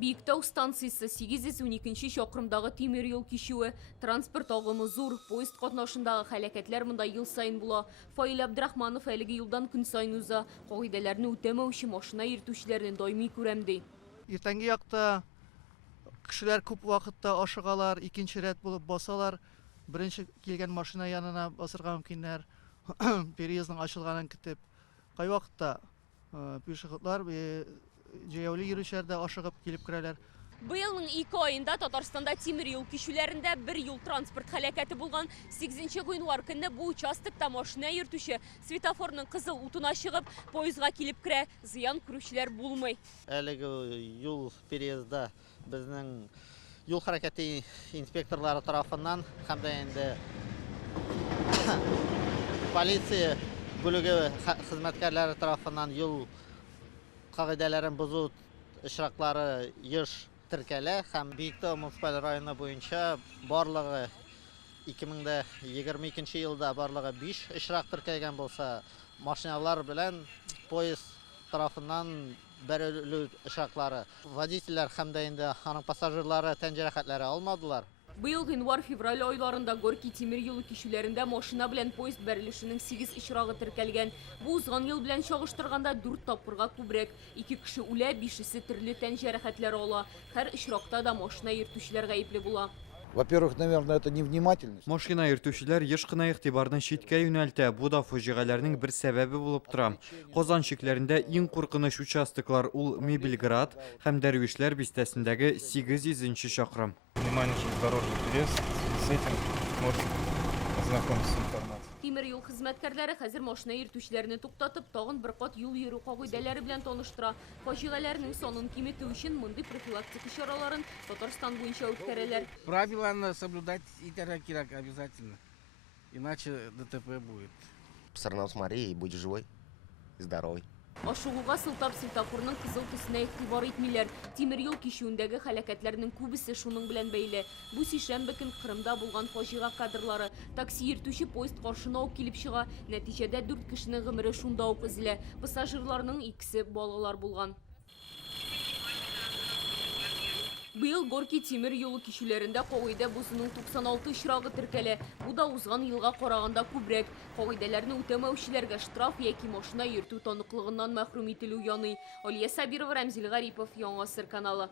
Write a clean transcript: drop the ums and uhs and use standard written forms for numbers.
Биіктау станциясы 812 шақырымдағы темір жол кешуі, транспорт ағымы зор, поезд қатнашындағы хәләкәтләр мұнда ел сайын була. Фаил Абдрахманов әлеге юлдан күн сайын уза, қағидаларны үтәмәүче машина йөртүчеләрне даими күрәмди. Иртәнге якта кешеләр күп вакытта ашыгалар, икенче рәт булып басалар. Беренче килгән машина янына басырга мөмкиннәр. Переездның ачылганын көтеп. Кай вакытта пешеходлар җәяүле йөрүчеләр дә ашыгып килеп керәләр. Быелның 2 айында Татарстанда темир юл кишүләрендә бер юл транспорт хәләкәте булган. 8 гыйнвар көнне бу участокта машина йөртүче светофорның кызыл утына чыгып, поездга килеп керә, зыян күрүчеләр булмый. Әлеге юл переезда безнең юл хәрәкәте инспекторлары тарафыннан һәм дә инде полиция бүлеге хезмәткәрләре тарафыннан юл кагыйдәләрен бозу очраклары еш теркәлә һәм Биектау муниципаль районы буенча барлыгы 2022 елда барлыгы 5 очрак теркәлгән булса, машиналар белән поезд тарафыннан бәрелү очраклары. Водительләр һәм дә инде аның пассажирлары тән җәрәхәтләре алмадылар. Быел гыйнвар-февраль айларында Горький темир юлы кишүләрендә машина белән поезд бәрелешенең 8 очрагы теркәлгән. Бу узган ел белән чагыштырганда 4 тапкырга күбрәк. 2 кеше үлә, 5-се төрле тән җәрәхәтләре ала. Һәр очракта да машина йөртүчеләр гаепле була. Во-первых, наверное, это невнимательность. Машина йөртүчеләр еш кына игътибарны читкә юнәлтә. Бу да фаҗигаләрнең бер сәбәбе булып тора. Казан шикләрендә иң куркыныч участоклар ул Мебельград һәм Дәрвишләр бистәсендәге 800-нче чакрым. Внимание, через дорожный переезд. С этим можете ознакомиться с информацией. Тимер юл хезмәткәрләре хәзер машина йөртүчеләрне туктатып, тагын бер кат юл йөрү кагыйдәләре белән таныштыра. Фаҗигаләрнең санын киметү өчен мондый профилактика чараларын Татарстан буенча үткәрәләр. Правила соблюдать и кирак обязательно, иначе ДТП будет. По сторонам смотри и будь живой и здоровый. Ашыгуга сылтап светофорның кызыл төсенә игътибар итмиләр. Тимер юл кишүендәге хәләкәтләрнең күбесе шуның белән бәйле. Бу сишәмбе көн Кырымда булган фаҗига кадрлары. Такси йөртүче поезд каршына ук килеп чыга. Нәтиҗәдә 4 кешенең гомере шунда ук өзелә. Пассажирларның икесе балалар булган. Быел Горький темир юлы кишүләрендә кагыйдә бузуның 96 очрагы теркәлә. Бу да узган елга караганда күбрәк. Кагыйдәләрне үтәмәүчеләргә штраф яки машина йөртү таныклыгыннан мәхрүм ителү яный. Алия Сабирова, Рамзил Гарипов, Яңа Сыр каналы.